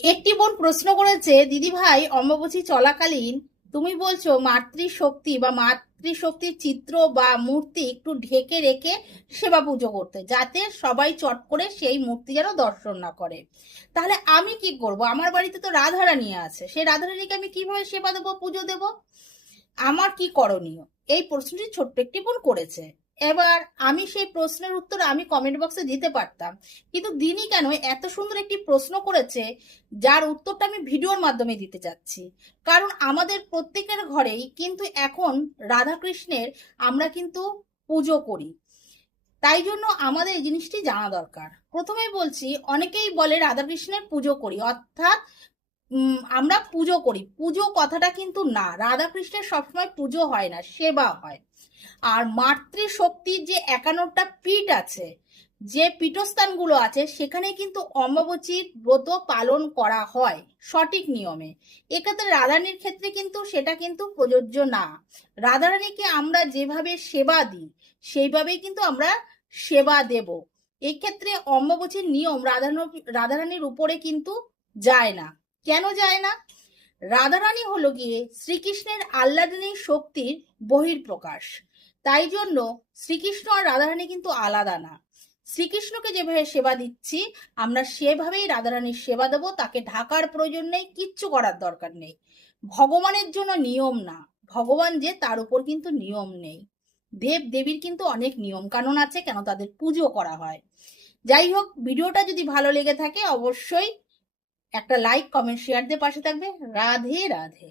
একটি বোন প্রশ্ন করেছে, দিদি ভাই অম্বুবাচী চলাকালীন তুমি বলছো মাতৃশক্তি বা মাতৃশক্তির চিত্র বা মূর্তি একটু ঢেকে রেখে সেবা পুজো করতে, যাতে সবাই চট করে সেই মূর্তি যেন দর্শন না করে। তাহলে আমি কি করব? আমার বাড়িতে তো রাধারানী আছে, সেই রাধারানীকে আমি কিভাবে সেবা দেবো, পুজো দেব? আমার কি করণীয়? এই প্রশ্নটি ছোট্ট একটি বোন করেছে। এবার আমি সেই প্রশ্নের উত্তর আমি কমেন্ট বক্সে দিতে পারতাম, কিন্তু দিনই কেন এত সুন্দর একটি প্রশ্ন করেছে, যার উত্তরটা আমি ভিডিওর মাধ্যমে দিতে চাচ্ছি। কারণ আমাদের প্রত্যেকের ঘরেই কিন্তু এখন রাধাকৃষ্ণের আমরা কিন্তু পুজো করি। তাই জন্য আমাদের এই জিনিসটি জানা দরকার। প্রথমেই বলছি, অনেকেই বলে রাধাকৃষ্ণের পুজো করি, অর্থাৎ আমরা পুজো করি। পুজো কথাটা কিন্তু না, রাধাকৃষ্ণের সবসময় পুজো হয় না, সেবা হয়। আর মাতৃশক্তির যে 51টা পীঠ আছে, যে পীঠস্থানগুলো আছে, সেখানে কিন্তু অম্বুবাচীর ব্রত পালন করা হয় সঠিক নিয়মে। এক্ষেত্রে রাধারানীর ক্ষেত্রে কিন্তু সেটা কিন্তু প্রযোজ্য না। রাধারানীকে আমরা যেভাবে সেবা দিই, সেইভাবেই কিন্তু আমরা সেবা দেব। এক্ষেত্রে অম্বুবাচীর নিয়ম রাধারানীর উপরে কিন্তু যায় না। কেন যায় না? রাধারানী হলো গিয়ে শ্রীকৃষ্ণের আহ্লাদিনী শক্তির বহির্প্রকাশ। তাই জন্য শ্রীকৃষ্ণ আর রাধারানী কিন্তু আলাদা না। শ্রীকৃষ্ণকে যেভাবে সেবা দিচ্ছি, আমরা সেভাবেই রাধারানীর সেবা দেবো। তাকে ঢাকার প্রয়োজন নেই, কিচ্ছু করার দরকার নেই। ভগবানের জন্য নিয়ম না, ভগবান যে তার উপর কিন্তু নিয়ম নেই। দেব দেবীর কিন্তু অনেক নিয়ম কানুন আছে, কেন তাদের পুজো করা হয়। যাই হোক, ভিডিওটা যদি ভালো লেগে থাকে অবশ্যই একটা লাইক, কমেন্ট, শেয়ার দিয়ে পাশে থাকবে। রাধে রাধে।